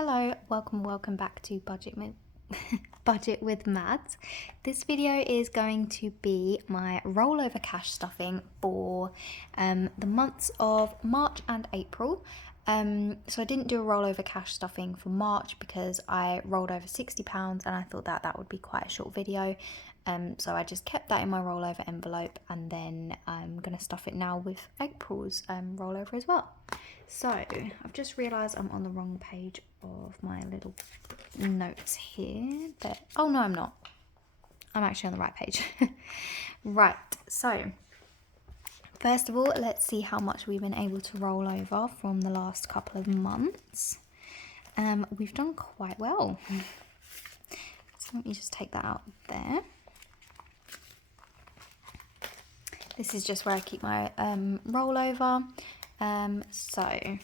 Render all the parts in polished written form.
Hello, welcome back to Budget with Mads. This video is going to be my rollover cash stuffing for the months of March and April. So I didn't do a rollover cash stuffing for March because I rolled over £60 and I thought that would be quite a short video. So I just kept that in my rollover envelope, and then I'm going to stuff it now with April's rollover as well. So I've just realised I'm on the wrong page of my little notes here, but oh no, I'm not. I'm actually on the right page. Right, so first of all, let's see how much we've been able to roll over from the last couple of months. We've done quite well. So let me just take that out there. This is just where I keep my rollover. So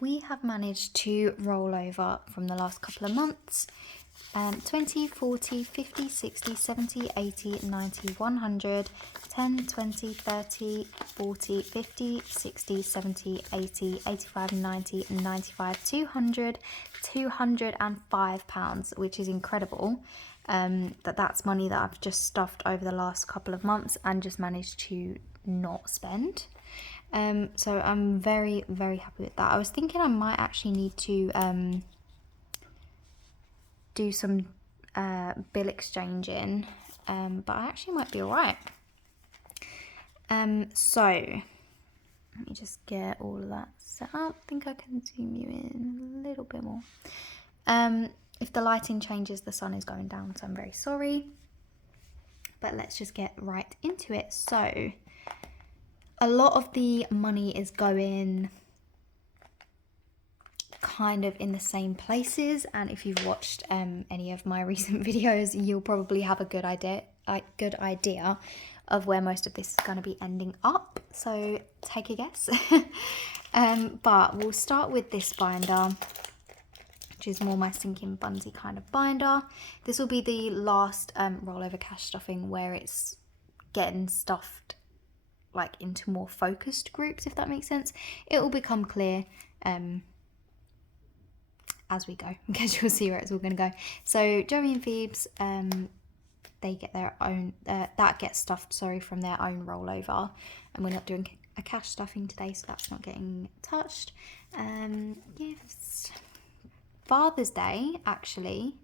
we have managed to roll over from the last couple of months 20, 40, 50, 60, 70, 80, 90, 100, 10, 20, 30, 40, 50, 60, 70, 80, 85, 90, 95, 200, £205, which is incredible. That's money that I've just stuffed over the last couple of months and just managed to not spend. So I'm very, very happy with that. I was thinking I might actually need to do some bill exchanging, but I actually might be alright. So let me just get all of that set up. I think I can zoom you in a little bit more. If the lighting changes, the sun is going down, so I'm very sorry. But let's just get right into it. So a lot of the money is going kind of in the same places, and if you've watched any of my recent videos, you'll probably have a good idea of where most of this is going to be ending up. So take a guess. But we'll start with this binder, which is more my sinking bunsy kind of binder. This will be the last rollover cash stuffing where it's getting stuffed like into more focused groups, if that makes sense. It will become clear as we go, because you'll see where it's all going to go. So Joey and Phoebe's, they get their own, that gets stuffed, from their own rollover, and we're not doing a cash stuffing today, so that's not getting touched. Gifts. Father's Day actually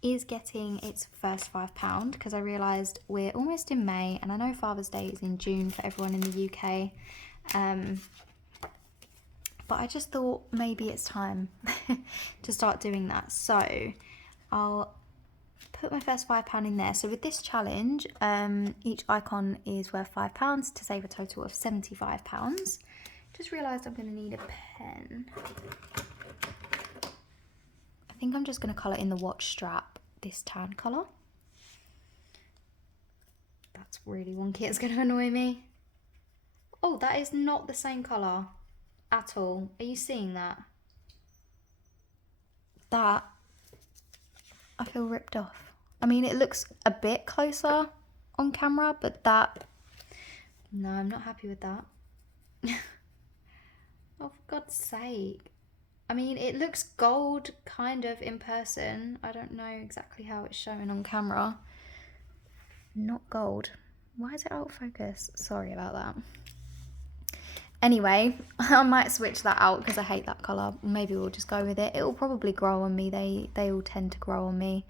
is getting its first £5 because I realised we're almost in May, and I know Father's Day is in June for everyone in the UK. But I just thought maybe it's time to start doing that. So I'll put my first £5 in there. So with this challenge, each icon is worth £5 to save a total of £75. Just realised I'm going to need a pen. I think I'm just going to colour in the watch strap this tan colour. That's really wonky. It's going to annoy me. Oh, that is not the same colour at all. Are you seeing that? That, I feel ripped off. I mean, it looks a bit closer on camera, but that, no, I'm not happy with that. Oh, for God's sake. I mean, it looks gold kind of in person. I don't know exactly how it's showing on camera. Not gold. Why is it out of focus? Sorry about that. Anyway, I might switch that out because I hate that colour. Maybe we'll just go with it. It will probably grow on me. They all tend to grow on me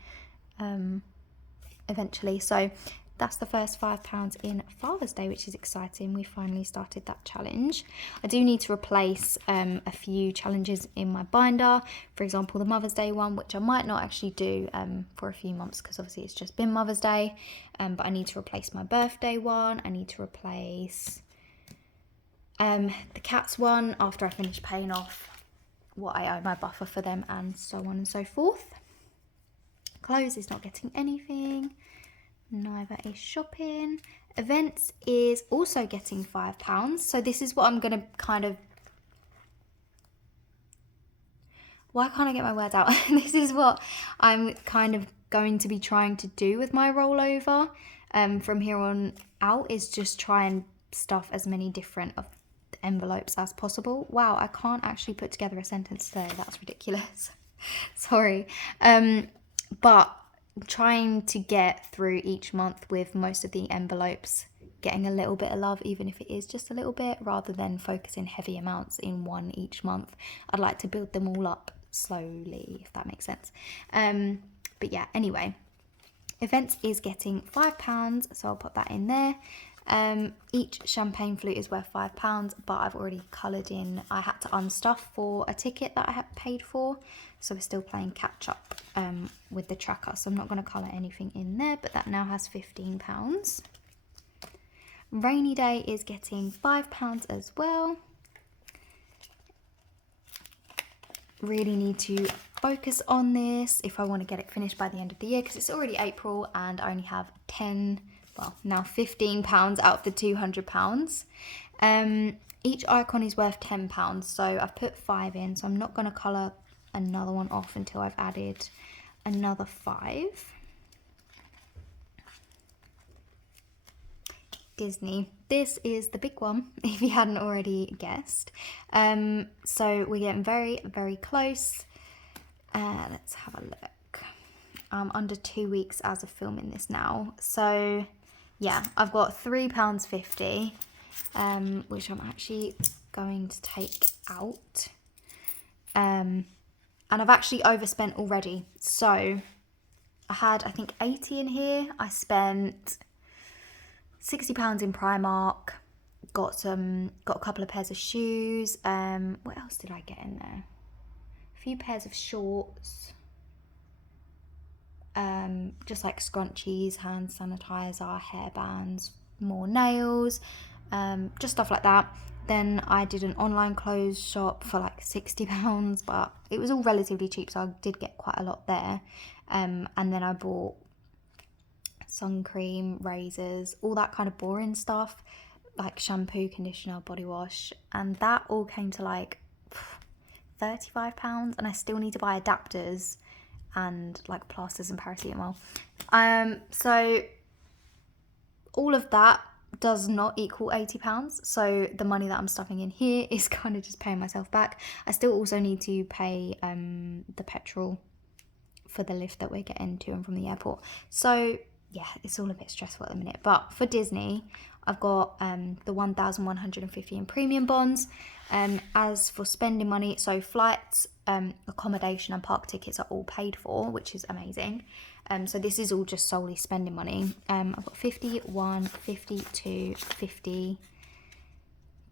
eventually. So that's the first £5 in Father's Day, which is exciting. We finally started that challenge. I do need to replace a few challenges in my binder. For example, the Mother's Day one, which I might not actually do for a few months because obviously it's just been Mother's Day. But I need to replace my birthday one. I need to replace the cats one after I finish paying off what I owe my buffer for them, and so on and so forth. Clothes is not getting anything. Neither is shopping. Events is also getting £5. So this is what I'm going to kind of... Why can't I get my words out? This is what I'm kind of going to be trying to do with my rollover from here on out, is just try and stuff as many different of envelopes as possible. Wow, I can't actually put together a sentence today. That's ridiculous. Sorry. But trying to get through each month with most of the envelopes getting a little bit of love, even if it is just a little bit, rather than focusing heavy amounts in one each month. I'd like to build them all up slowly, if that makes sense. But yeah, anyway, events is getting £5, so I'll put that in there. Each champagne flute is worth £5, but I've already coloured in. I had to unstuff for a ticket that I had paid for, so we're still playing catch up with the tracker, so I'm not going to colour anything in there, but that now has £15. Rainy day is getting £5 as well. Really need to focus on this if I want to get it finished by the end of the year, because it's already April and I only have now £15 out of the £200. Each icon is worth £10, so I've put 5 in, so I'm not going to colour another one off until I've added another 5. Disney. This is the big one, if you hadn't already guessed. So we're getting very, very close. Let's have a look. I'm under 2 weeks as of filming this now. So yeah, I've got £3.50, which I'm actually going to take out. And I've actually overspent already. So I had, I think, 80 in here. I spent £60 in Primark, got a couple of pairs of shoes. What else did I get in there? A few pairs of shorts, just like scrunchies, hand sanitizer, hairbands, more nails, just stuff like that. Then I did an online clothes shop for like £60, but it was all relatively cheap, so I did get quite a lot there. And then I bought sun cream, razors, all that kind of boring stuff, like shampoo, conditioner, body wash, and that all came to like £35, and I still need to buy adapters and like plasters and paracetamol. So all of that does not equal £80, so the money that I'm stuffing in here is kind of just paying myself back. I still also need to pay the petrol for the lift that we're getting to and from the airport. So yeah, it's all a bit stressful at the minute. But for Disney, I've got the 1,150 in premium bonds. As for spending money, so flights, accommodation and park tickets are all paid for, which is amazing. So this is all just solely spending money. I've got 51, 52, 50,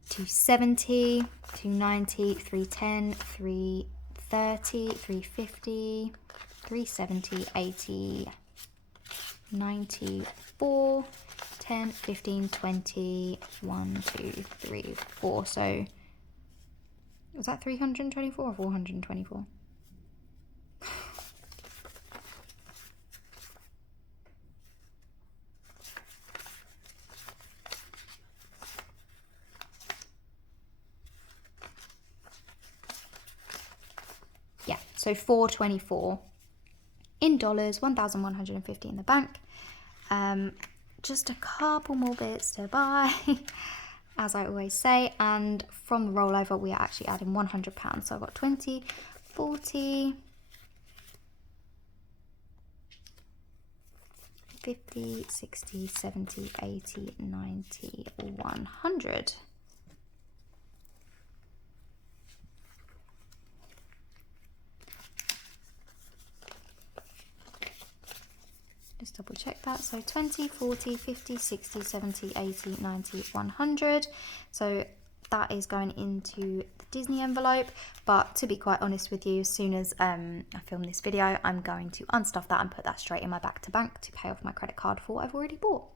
270, 290, 310, 330, 350, 370, 80, 94, 10, 15, 20, 1, 2, 3, 4. So was that 324 or 424? Yeah, so 424 in dollars, 1,150 in the bank. Just a couple more bits to buy, as I always say. And from the rollover, we are actually adding £100. So I've got 20, 40, 50, 60, 70, 80, 90, 100. Just double check that. So 20, 40, 50, 60, 70, 80, 90, 100. So that is going into the Disney envelope. But to be quite honest with you, as soon as I film this video, I'm going to unstuff that and put that straight in my back to bank to pay off my credit card for what I've already bought.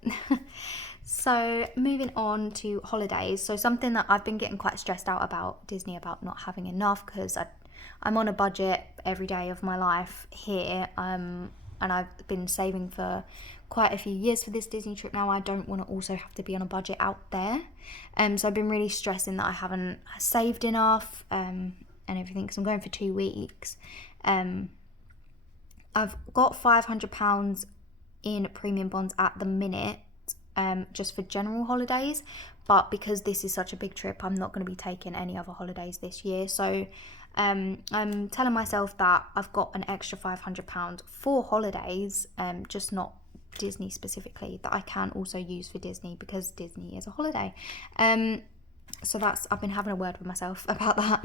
So moving on to holidays. So something that I've been getting quite stressed out about Disney, about not having enough, because I'm on a budget every day of my life here. And I've been saving for quite a few years for this Disney trip now. I don't want to also have to be on a budget out there. So I've been really stressing that I haven't saved enough and everything, because I'm going for 2 weeks. I've got £500 in premium bonds at the minute, just for general holidays. but because this is such a big trip, I'm not going to be taking any other holidays this year. So I'm telling myself that I've got an extra £500 for holidays, just not Disney specifically, that I can also use for Disney because Disney is a holiday. So that's, I've been having a word with myself about that.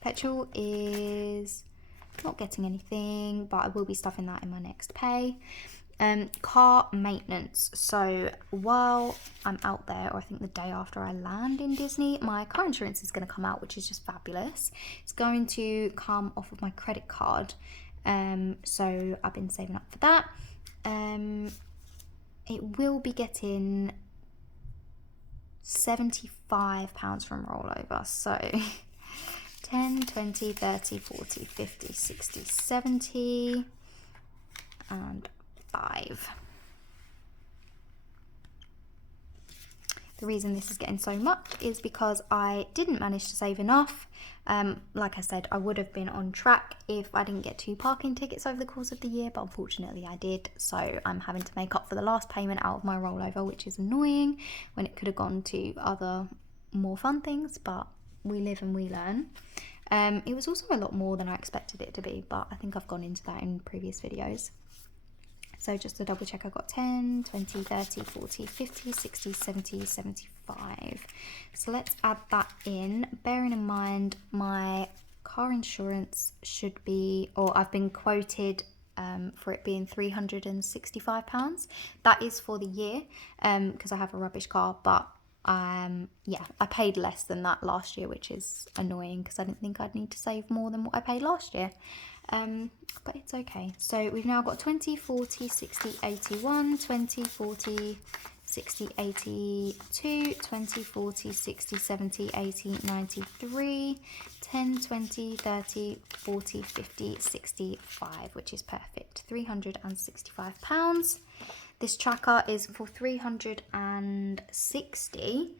Petrol is not getting anything, but I will be stuffing that in my next pay. Car maintenance. So while I'm out there, or I think the day after I land in Disney, my car insurance is going to come out, which is just fabulous. It's going to come off of my credit card. So I've been saving up for that. It will be getting £75 from Rollover. So 10, 20, 30, 40, 50, 60, 70, and 5. The reason this is getting so much is because I didn't manage to save enough. Like I said, I would have been on track if I didn't get 2 parking tickets over the course of the year, but unfortunately I did. So I'm having to make up for the last payment out of my Rollover, which is annoying when it could have gone to other more fun things, but we live and we learn. It was also a lot more than I expected it to be, but I think I've gone into that in previous videos. So just to double check, I got 10, 20, 30, 40, 50, 60, 70, 75. So let's add that in, bearing in mind my car insurance should be, or I've been quoted for it being £365. That is for the year, because I have a rubbish car, but yeah, I paid less than that last year, which is annoying because I didn't think I'd need to save more than what I paid last year. But it's okay. So we've now got 20, 40, 60, 81, 20, 40, 60, 82, 20, 40, 60, 70, 80, 93, 10, 20, 30, 40, 50, 65, which is perfect. £365. This tracker is for 360,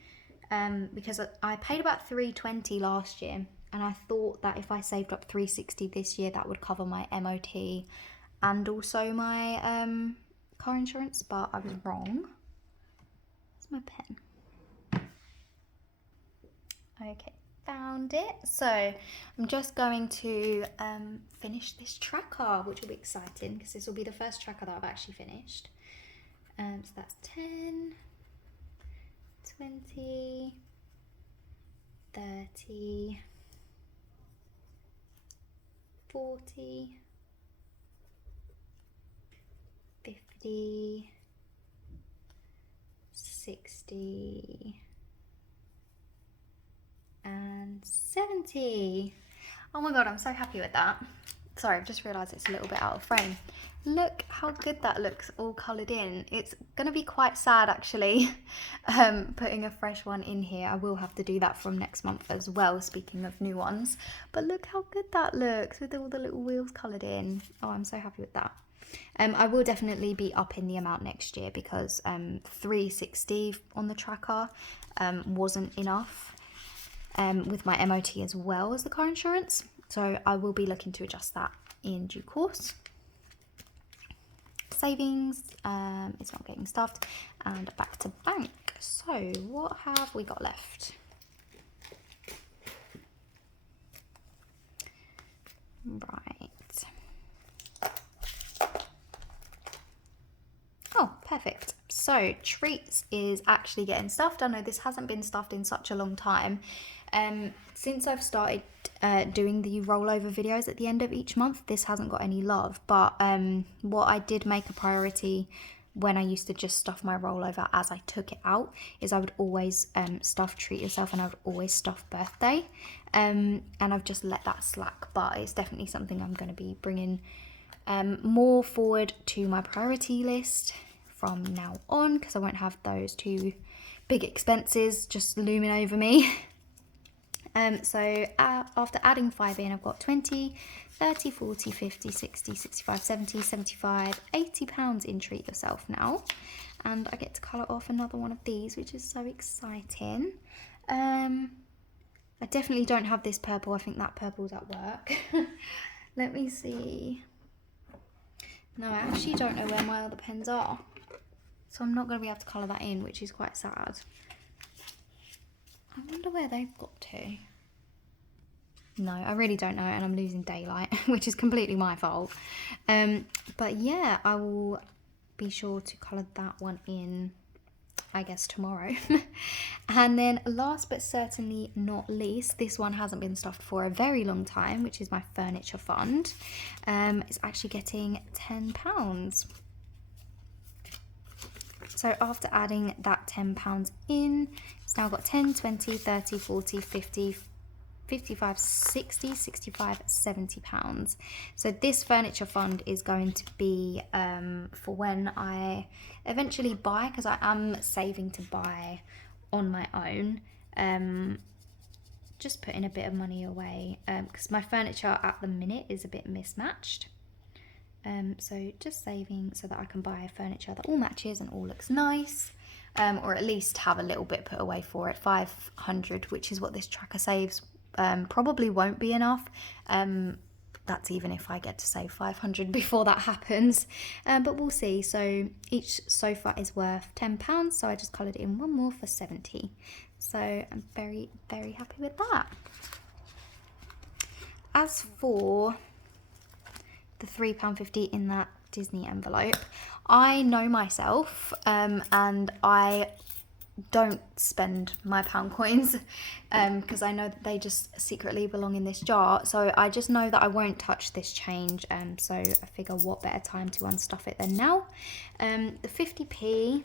because I paid about 320 last year, and I thought that if I saved up 360 this year, that would cover my MOT and also my car insurance, but I was wrong. Where's my pen? Okay, found it. So I'm just going to finish this tracker, which will be exciting because this will be the first tracker that I've actually finished. So that's 10, 20, 30, 40, 50, 60, and 70. Oh my god, I'm so happy with that. Sorry, I've just realised it's a little bit out of frame. Look how good that looks all coloured in. It's going to be quite sad actually, putting a fresh one in here. I will have to do that from next month as well, speaking of new ones. But look how good that looks with all the little wheels coloured in. Oh, I'm so happy with that. I will definitely be upping the amount next year because 360 on the tracker wasn't enough with my MOT as well as the car insurance. So I will be looking to adjust that in due course. Savings, it's not getting stuffed, and back to bank. So what have we got left? Right. Oh, perfect. So treats is actually getting stuffed. I know this hasn't been stuffed in such a long time. Since I've started doing the rollover videos at the end of each month, this hasn't got any love, but what I did make a priority when I used to just stuff my rollover as I took it out is I would always stuff treat yourself, and I would always stuff birthday, and I've just let that slack, but it's definitely something I'm going to be bringing more forward to my priority list from now on, because I won't have those two big expenses just looming over me. So after adding 5 in, I've got 20, 30, 40, 50, 60, 65, 70, 75, £80 in treat yourself now. And I get to colour off another one of these, which is so exciting. I definitely don't have this purple. I think that purple's at work. Let me see. No, I actually don't know where my other pens are. So I'm not going to be able to colour that in, which is quite sad. wonder where they've got to. No, I really don't know, and I'm losing daylight, which is completely my fault. But yeah, I will be sure to colour that one in, I guess, tomorrow. And then last but certainly not least, this one hasn't been stuffed for a very long time, which is my furniture fund. It's actually getting £10. So after adding that £10 in, it's now got 10, 20, 30, 40, 50, 55, 60, 65, £70. So this furniture fund is going to be for when I eventually buy, because I am saving to buy on my own. Just putting a bit of money away because my furniture at the minute is a bit mismatched. So just saving so that I can buy furniture that all matches and all looks nice. Or at least have a little bit put away for it. 500, which is what this tracker saves. Probably won't be enough. That's even if I get to save 500 before that happens. But we'll see. So each sofa is worth £10. So I just coloured in one more for 70. So I'm very, very happy with that. As for the £3.50 in that Disney envelope, I know myself and I don't spend my pound coins because I know that they just secretly belong in this jar. So I just know that I won't touch this change. So I figure what better time to unstuff it than now. The 50p,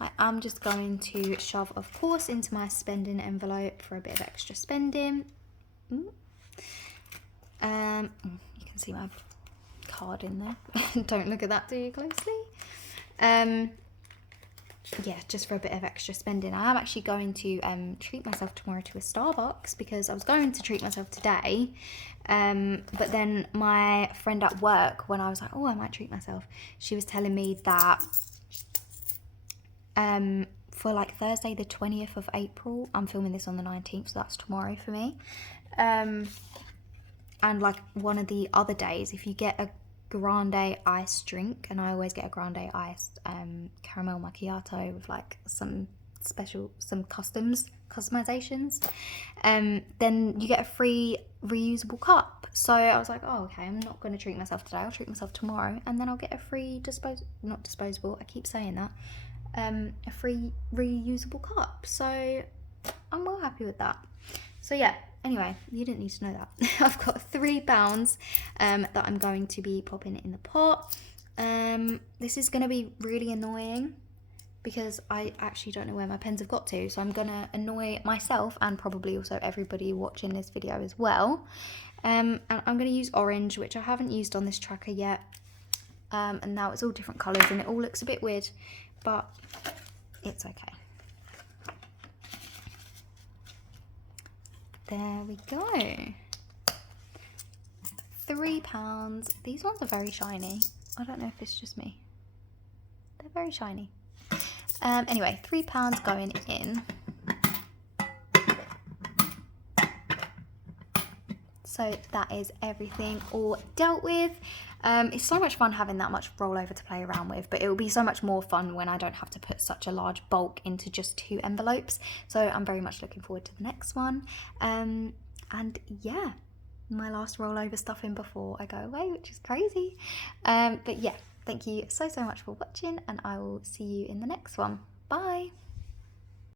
I am just going to shove, of course, into my spending envelope for a bit of extra spending. You can see my card in there. Don't look at that too closely. Yeah, just for a bit of extra spending. I am actually going to treat myself tomorrow to a Starbucks because I was going to treat myself today. But then my friend at work, when I was like, oh, I might treat myself, she was telling me that for like Thursday the 20th of April, I'm filming this on the 19th, so that's tomorrow for me. And like one of the other days, if you get a grande iced drink, and I always get a grande iced caramel macchiato with like some customizations, then you get a free reusable cup. So I was like, oh, okay, I'm not going to treat myself today, I'll treat myself tomorrow, and then I'll get a free not disposable, I keep saying that, a free reusable cup. So I'm well happy with that. So yeah, anyway, you didn't need to know that. I've got £3 that I'm going to be popping in the pot. This is going to be really annoying because I actually don't know where my pens have got to. So I'm going to annoy myself and probably also everybody watching this video as well. And I'm going to use orange, which I haven't used on this tracker yet. And now it's all different colours and it all looks a bit weird, but it's okay. There we go. £3. These ones are very shiny. I don't know if it's just me. They're very shiny. Anyway, £3 going in. So that is everything all dealt with. It's so much fun having that much rollover to play around with, but it will be so much more fun when I don't have to put such a large bulk into just 2 envelopes. So I'm very much looking forward to the next one. And yeah, my last rollover stuffing before I go away, which is crazy. But yeah, thank you so much for watching, and I will see you in the next one. Bye.